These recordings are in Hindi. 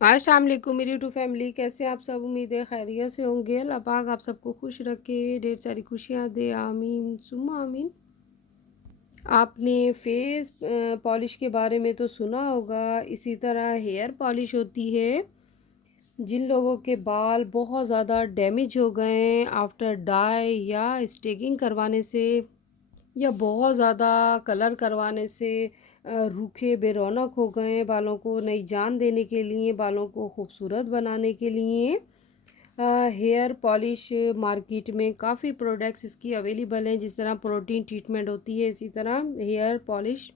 अस्सलाम वालेकुम मेरी यूट्यूब फैमिली, कैसे हैं आप सब। उम्मीद है खैरियत से होंगे। अल्लाह पाक आप सबको खुश रखे, ढेर सारी खुशियाँ दे, आमीन सुम्मा आमीन। आपने फेस पॉलिश के बारे में तो सुना होगा, इसी तरह हेयर पॉलिश होती है। जिन लोगों के बाल बहुत ज़्यादा डैमेज हो गए हैं आफ्टर डाई या स्टेकिंग करवाने से, या बहुत ज़्यादा कलर करवाने से रूखे बेरौनक हो गए हैं, बालों को नई जान देने के लिए, बालों को खूबसूरत बनाने के लिए हेयर पॉलिश मार्केट में काफ़ी प्रोडक्ट्स इसकी अवेलेबल हैं। जिस तरह प्रोटीन ट्रीटमेंट होती है, इसी तरह हेयर पॉलिश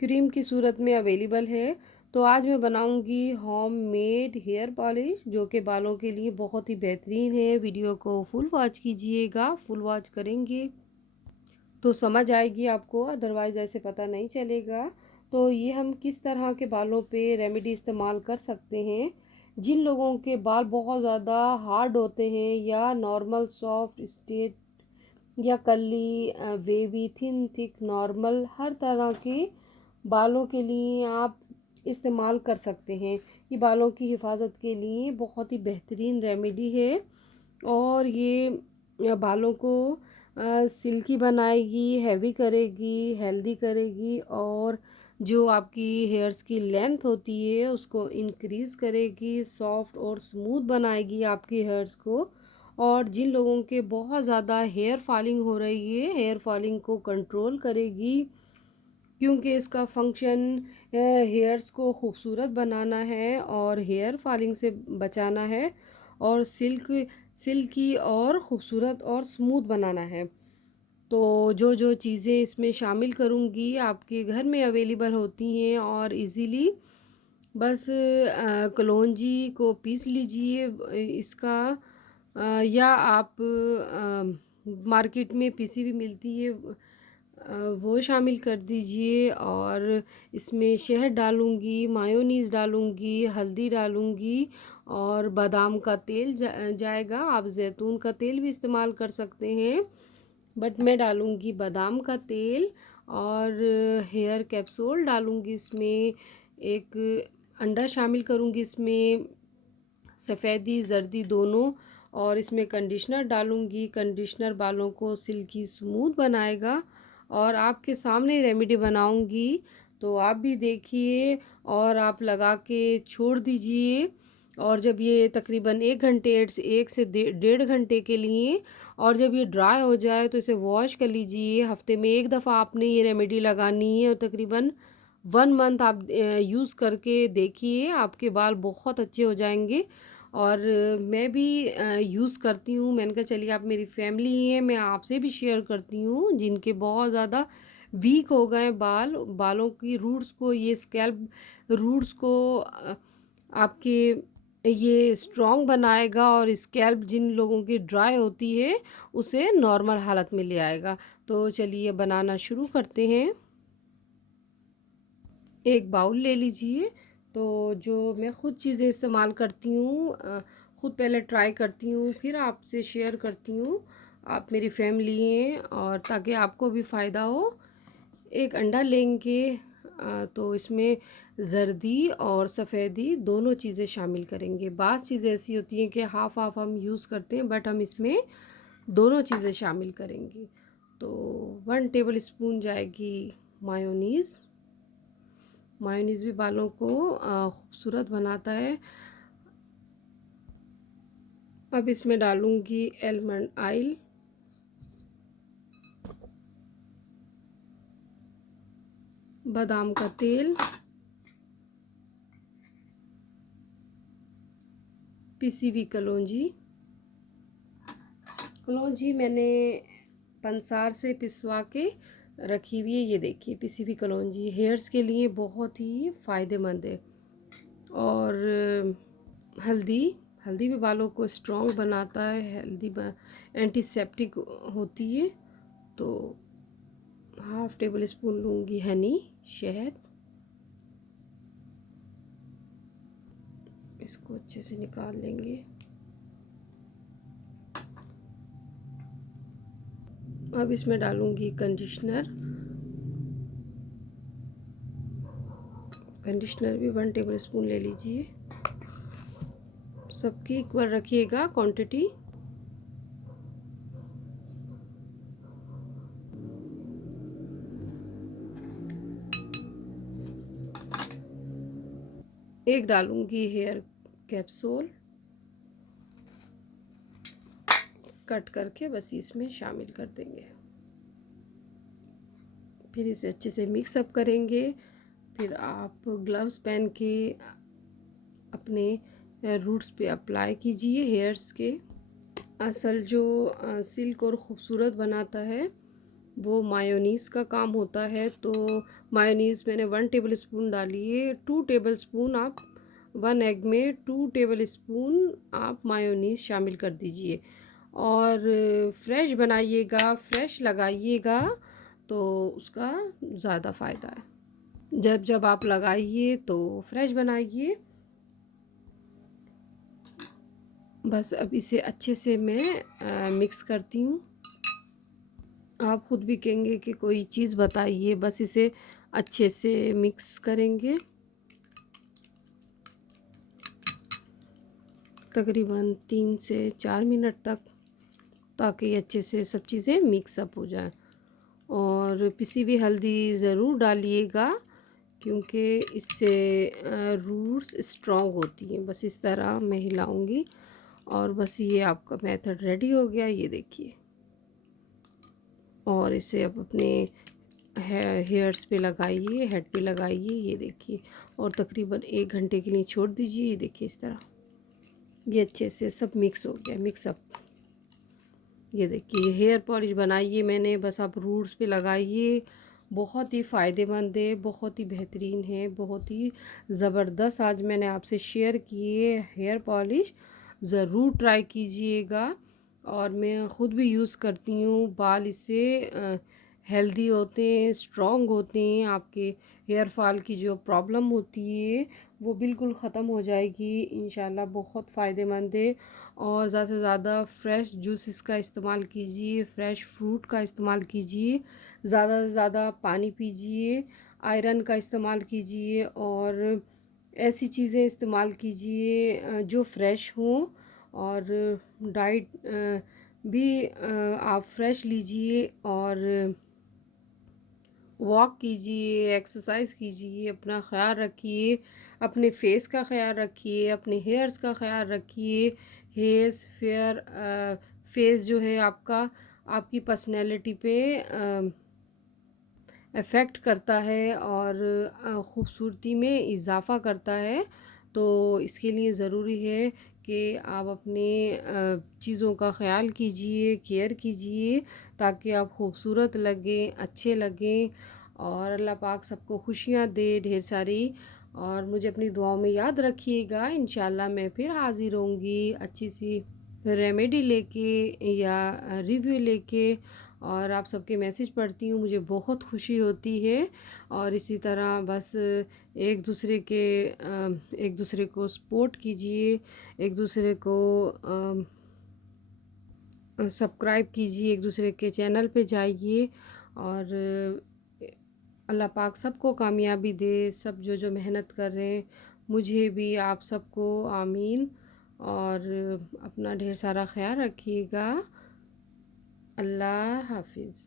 क्रीम की सूरत में अवेलेबल है। तो आज मैं बनाऊंगी होम मेड हेयर पॉलिश, जो कि बालों के लिए बहुत ही बेहतरीन है। वीडियो को फुल वॉच कीजिएगा, फुल वॉच करेंगे तो समझ आएगी आपको, अदरवाइज़ ऐसे पता नहीं चलेगा। तो ये हम किस तरह के बालों पे रेमेडी इस्तेमाल कर सकते हैं। जिन लोगों के बाल बहुत ज़्यादा हार्ड होते हैं, या नॉर्मल सॉफ्ट स्ट्रेट, या curly, wavy, thin, thick, normal, हर तरह के बालों के लिए आप इस्तेमाल कर सकते हैं। ये बालों की हिफाजत के लिए बहुत ही बेहतरीन रेमेडी है। और ये बालों को सिल्की बनाएगी, हैवी करेगी, हेल्दी करेगी, और जो आपकी हेयर्स की लेंथ होती है उसको इंक्रीज़ करेगी, सॉफ्ट और स्मूथ बनाएगी आपकी हेयर्स को। और जिन लोगों के बहुत ज़्यादा हेयर फॉलिंग हो रही है, हेयर फॉलिंग को कंट्रोल करेगी, क्योंकि इसका फंक्शन हेयर्स को खूबसूरत बनाना है और हेयर फॉलिंग से बचाना है, और सिल्की और ख़ूबसूरत और स्मूथ बनाना है। तो जो जो चीज़ें इसमें शामिल करूँगी आपके घर में अवेलेबल होती हैं, और इजीली बस कलौंजी को पीस लीजिए इसका, या आप मार्केट में पीसी भी मिलती है, वो शामिल कर दीजिए। और इसमें शहद डालूँगी, मायोनीज़ डालूँगी, हल्दी डालूँगी, और बादाम का तेल जाएगा। आप जैतून का तेल भी इस्तेमाल कर सकते हैं, बट मैं डालूँगी बादाम का तेल। और हेयर कैप्सूल डालूँगी इसमें, एक अंडा शामिल करूँगी इसमें, सफ़ेदी ज़र्दी दोनों। और इसमें कंडीशनर डालूँगी, कंडीशनर बालों को सिल्की स्मूथ बनाएगा। और आपके सामने रेमेडी बनाऊँगी, तो आप भी देखिए और आप लगा के छोड़ दीजिए। और जब ये तकरीबन 1 घंटे, 1 से 1.5 घंटे के लिए, और जब ये ड्राई हो जाए तो इसे वॉश कर लीजिए। हफ्ते में एक दफ़ा आपने ये रेमेडी लगानी है, और तकरीबन 1 मंथ आप यूज़ करके देखिए, आपके बाल बहुत अच्छे हो जाएंगे। और मैं भी यूज़ करती हूँ। मैंने कहा चलिए, आप मेरी फैमिली हैं, मैं आपसे भी शेयर करती हूँ। जिनके बहुत ज़्यादा वीक हो गए बालों की रूट्स को, ये स्कैल्प रूट्स को आपके ये स्ट्रॉन्ग बनाएगा, और स्कैल्प जिन लोगों की ड्राई होती है उसे नॉर्मल हालत में ले आएगा। तो चलिए बनाना शुरू करते हैं। एक बाउल ले लीजिए। तो जो मैं ख़ुद चीज़ें इस्तेमाल करती हूँ, ख़ुद पहले ट्राई करती हूँ, फिर आपसे शेयर करती हूँ। आप मेरी फैमिली हैं, और ताकि आपको भी फ़ायदा हो। एक अंडा लेंगे, तो इसमें ज़र्दी और सफ़ेदी दोनों चीज़ें शामिल करेंगे। बाज़ चीज़ें ऐसी होती हैं कि हाफ़ हाफ़ हम यूज़ करते हैं, बट हम इसमें दोनों चीज़ें शामिल करेंगे। तो 1 टेबल स्पून जाएगी मायोनीज़। मायोनीज़ भी बालों को खूबसूरत बनाता है। अब इसमें डालूँगी आलमंड ऑयल, बादाम का तेल, पिसी हुई कलौंजी। कलौंजी मैंने पंसार से पिसवा के रखी हुई है। ये देखिए, पिसी हुई कलौंजी हेयर्स के लिए बहुत ही फ़ायदेमंद है। और हल्दी, हल्दी भी बालों को स्ट्रॉन्ग बनाता है। हल्दी एंटीसेप्टिक होती है। तो 1/2 टेबल स्पून लूँगी हनी, शहद। इसको अच्छे से निकाल लेंगे। अब इसमें डालूँगी कंडीशनर, कंडीशनर भी 1 टेबल स्पून ले लीजिए। सबकी इक्वल रखिएगा क्वांटिटी। एक डालूंगी हेयर कैप्सूल, कट करके बस इसमें शामिल कर देंगे। फिर इसे अच्छे से मिक्स अप करेंगे। फिर आप ग्लव्स पहन के अपने रूट्स पे अप्लाई कीजिए हेयर्स के। असल जो सिल्क और ख़ूबसूरत बनाता है वो मायोनीज़ का काम होता है। तो मायोनीज़ मैंने 1 टेबल स्पून डाली है। 2 टेबल स्पून आप 1 एग में 2 टेबल स्पून आप मायोनीज़ शामिल कर दीजिए। और फ्रेश बनाइएगा, फ्रेश लगाइएगा तो उसका ज़्यादा फ़ायदा है। जब जब आप लगाइए तो फ्रेश बनाइए। बस अब इसे अच्छे से मैं मिक्स करती हूँ। आप ख़ुद भी कहेंगे कि कोई चीज़ बताइए, बस इसे अच्छे से मिक्स करेंगे तकरीबन 3 से 4 मिनट तक, ताकि अच्छे से सब चीज़ें मिक्स अप हो जाएं। और पिसी हुई हल्दी ज़रूर डालिएगा क्योंकि इससे रूट्स स्ट्रॉन्ग होती हैं। बस इस तरह मैं हिलाऊंगी और बस ये आपका मेथड रेडी हो गया, ये देखिए। और इसे अब अपने हेयर्स पे लगाइए, हेड पे लगाइए, ये देखिए। और तकरीबन 1 घंटे के लिए छोड़ दीजिए। ये देखिए इस तरह ये अच्छे से सब मिक्स हो गया, मिक्स अप। ये देखिए हेयर पॉलिश बनाइए मैंने, बस आप रूट्स पे लगाइए। बहुत ही फ़ायदेमंद है, बहुत ही बेहतरीन है, बहुत ही ज़बरदस्त आज मैंने आपसे शेयर किए हेयर पॉलिश। ज़रूर ट्राई कीजिएगा। और मैं ख़ुद भी यूज़ करती हूँ। बाल इससे हेल्दी होते हैं, स्ट्रॉन्ग होते हैं। आपके हेयर फॉल की जो प्रॉब्लम होती है वो बिल्कुल ख़त्म हो जाएगी इंशाल्लाह। बहुत फ़ायदेमंद है। और ज़्यादा से ज़्यादा फ्रेश जूसेस का इस्तेमाल कीजिए, फ्रेश फ्रूट का इस्तेमाल कीजिए, ज़्यादा से ज़्यादा पानी पीजिए, आयरन का इस्तेमाल कीजिए और ऐसी चीज़ें इस्तेमाल कीजिए जो फ्रेश हों। और डाइट भी आप फ्रेश लीजिए और वॉक कीजिए, एक्सरसाइज कीजिए, अपना ख़्याल रखिए, अपने फेस का ख़्याल रखिए, अपने हेयर्स का ख़्याल रखिए। हेयर्स फेस जो है आपका आपकी पर्सनैलिटी पे इफ़ेक्ट करता है और ख़ूबसूरती में इजाफ़ा करता है। तो इसके लिए ज़रूरी है कि आप अपने चीज़ों का ख़्याल कीजिए, केयर कीजिए, ताकि आप ख़ूबसूरत लगें, अच्छे लगें। और अल्लाह पाक सबको खुशियाँ दे ढेर सारी। और मुझे अपनी दुआओं में याद रखिएगा। इंशाल्लाह मैं फिर हाज़िर होंगी अच्छी सी रेमेडी लेके या रिव्यू लेके। और आप सबके मैसेज पढ़ती हूँ, मुझे बहुत खुशी होती है। और इसी तरह बस एक दूसरे को सपोर्ट कीजिए, एक दूसरे को सब्सक्राइब कीजिए, एक दूसरे के चैनल पे जाइए। और अल्लाह पाक सबको कामयाबी दे, सब जो जो मेहनत कर रहे हैं, मुझे भी, आप सबको आमीन। और अपना ढेर सारा ख्याल रखिएगा। अल्लाह हाफिज़।